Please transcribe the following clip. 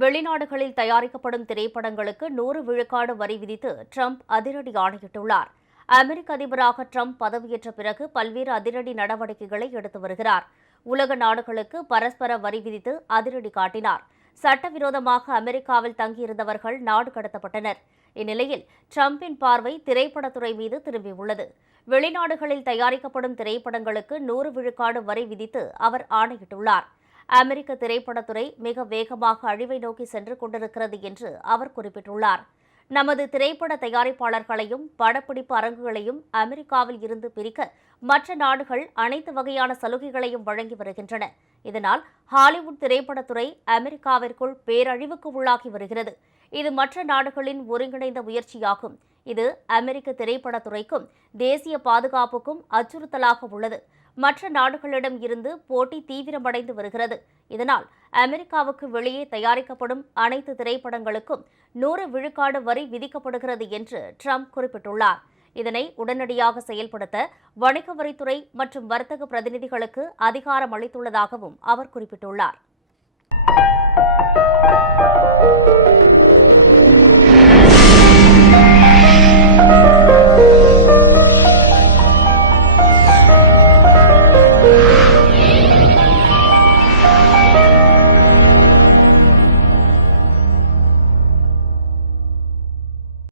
வெளிநாடுகளில் தயாரிக்கப்படும் திரைப்படங்களுக்கு நூறு விழுக்காடு வரி விதித்து ட்ரம்ப் அதிரடி ஆணையிட்டுள்ளார். அமெரிக்க அதிபராக ட்ரம்ப் பதவியேற்ற பிறகு பல்வேறு அதிரடி நடவடிக்கைகளை எடுத்து வருகிறார். உலக நாடுகளுக்கு பரஸ்பர வரி விதித்து அதிரடி காட்டினார். சட்டவிரோதமாக அமெரிக்காவில் தங்கியிருந்தவர்கள் நாடு கடத்தப்பட்டனர். இந்நிலையில் ட்ரம்பின் பார்வை திரைப்படத்துறை மீது திரும்பியுள்ளது. வெளிநாடுகளில் தயாரிக்கப்படும் திரைப்படங்களுக்கு நூறு விழுக்காடு வரி விதித்து அவர் ஆணையிட்டுள்ளார். அமெரிக்க திரைப்படத்துறை மிக வேகமாக அழிவை நோக்கி சென்று கொண்டிருக்கிறது என்று அவர் குறிப்பிட்டுள்ளார். நமது திரைப்பட தயாரிப்பாளர்களையும் படப்பிடிப்பு அரங்குகளையும் அமெரிக்காவில் இருந்து பிரிக்க மற்ற நாடுகள் அனைத்து வகையான சலுகைகளையும் வழங்கி வருகின்றன. இதனால் ஹாலிவுட் திரைப்படத்துறை அமெரிக்காவிற்குள் பேரழிவுக்கு உள்ளாகி வருகிறது. இது மற்ற நாடுகளின் ஒருங்கிணைந்த முயற்சியாகும். இது அமெரிக்க திரைப்படத்துறைக்கும் தேசிய பாதுகாப்புக்கும் அச்சுறுத்தலாக உள்ளது. மற்ற நாடுகளிடம் இருந்து போட்டி தீவிரமடைந்து வருகிறது. இதனால் அமெரிக்காவுக்கு வெளியே தயாரிக்கப்படும் அனைத்து திரைப்படங்களுக்கும் நூறு விழுக்காடு வரி விதிக்கப்படுகிறது என்று ட்ரம்ப் குறிப்பிட்டுள்ளார். இதனை உடனடியாக செயல்படுத்த வணிக வரித்துறை மற்றும் வர்த்தக பிரதிநிதிகளுக்கு அதிகாரம் அளித்துள்ளதாகவும் அவர் குறிப்பிட்டுள்ளார்.